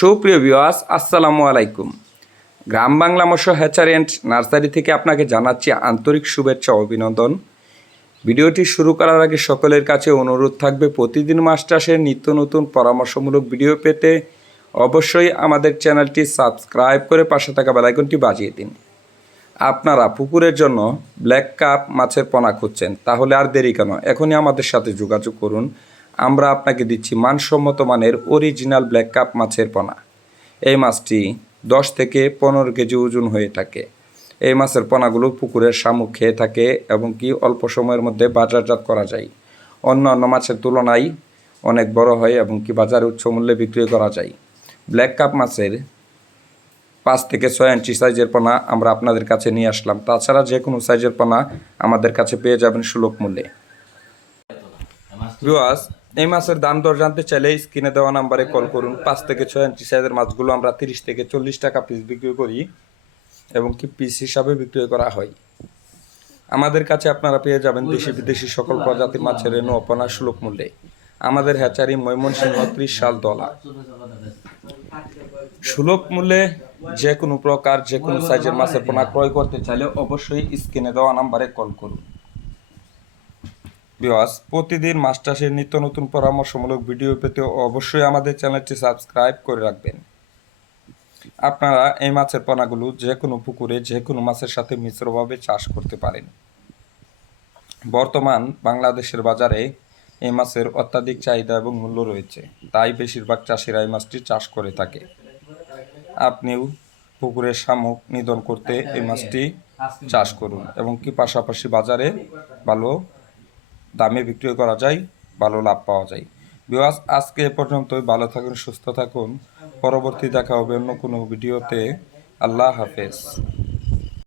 সুপ্রিয় ভিউয়ার্স, আসসালামু আলাইকুম। গ্রাম বাংলা মৎস্য হ্যাচারি অ্যান্ড নার্সারি থেকে আপনাকে জানাচ্ছি আন্তরিক শুভেচ্ছা ও অভিনন্দন। ভিডিওটি শুরু করার আগে সকলের কাছে অনুরোধ থাকবে, প্রতিদিন মাছ চাষের নিত্য নতুন পরামর্শমূলক ভিডিও পেতে অবশ্যই আমাদের চ্যানেলটি সাবস্ক্রাইব করে পাশে থাকা বেল আইকনটি বাজিয়ে দিন। আপনারা পুকুরের জন্য ব্ল্যাক কাপ মাছের পোনা খুঁজছেন, তাহলে আর দেরি কেন, এখনই আমাদের সাথে যোগাযোগ করুন। আমরা আপনাকে দিচ্ছি মানসম্মত মানের অরিজিনাল ব্ল্যাক কাপ মাছের পোনা। এই মাছটি 10 থেকে 15 কেজি ওজন হয়ে থাকে। এই মাছের পোনাগুলো পুকুরের শামুক খেয়ে থাকে এবং কি অল্প সময়ের মধ্যে বাজারজাত করা যায়। অন্য মাছের তুলনায় অনেক বড় হয় এবং কি বাজারে উচ্চ মূল্যে বিক্রি করা যায়। ব্ল্যাক কাপ মাছের 5 থেকে 6 ইঞ্চি সাইজের পোনা আমরা আপনাদের কাছে নিয়ে আসলাম। তাছাড়া যে কোনো সাইজের পোনা আমাদের কাছে পেয়ে যাবেন সুলভ মূল্যে। ভিউয়ার্স, এই মাছের দাম দর জানতে চাইলে স্ক্রিনে দেওয়া নাম্বারে কল করুন। 5 থেকে 6 ইঞ্চি সাইজের মাছগুলো আমরা 30 থেকে 40 টাকা পিস বিক্রি করি এবং কি পিস হিসাবে বিক্রি করা হয়। আমাদের কাছে আপনারা পেয়ে যাবেন দেশি বিদেশি সকল প্রজাতির মাছের রেণু অপনা সুলভ মূল্যে। আমাদের হ্যাচারি ময়মনসিংহ 30 শাল দলা। সুলভ মূল্যে যে কোনো প্রকার যে কোনো সাইজের মাছের পোনা ক্রয় করতে চাইলে অবশ্যই স্ক্রিনে দেওয়া নাম্বারে কল করুন। ভিউয়ার্স, প্রতিদিন মাছ চাষের নিত্য নতুন পরামর্শমূলক ভিডিও পেতে অবশ্যই আমাদের চ্যানেলটি সাবস্ক্রাইব করে রাখবেন। আপনারা এই মাছের পোনাগুলো যে কোনো পুকুরে যে কোনো মাছের সাথে মিশ্রভাবে চাষ করতে পারেন। বর্তমান বাংলাদেশের বাজারে এই মাছের অত্যাধিক চাহিদা এবং মূল্য রয়েছে, তাই বেশিরভাগ চাষিরা এই মাছটি চাষ করে থাকে। আপনিও পুকুরের শামুক নিধন করতে এই মাছটি চাষ করুন এবং কি পাশাপাশি বাজারে ভালো দামে বিক্রি করা যায়, ভালো লাভ পাওয়া যায়। ভিউয়ার্স, আজকে এ পর্যন্তই। ভালো থাকুন, সুস্থ থাকুন। পরবর্তী দেখা হবে অন্য কোনো ভিডিওতে। আল্লাহ হাফেজ।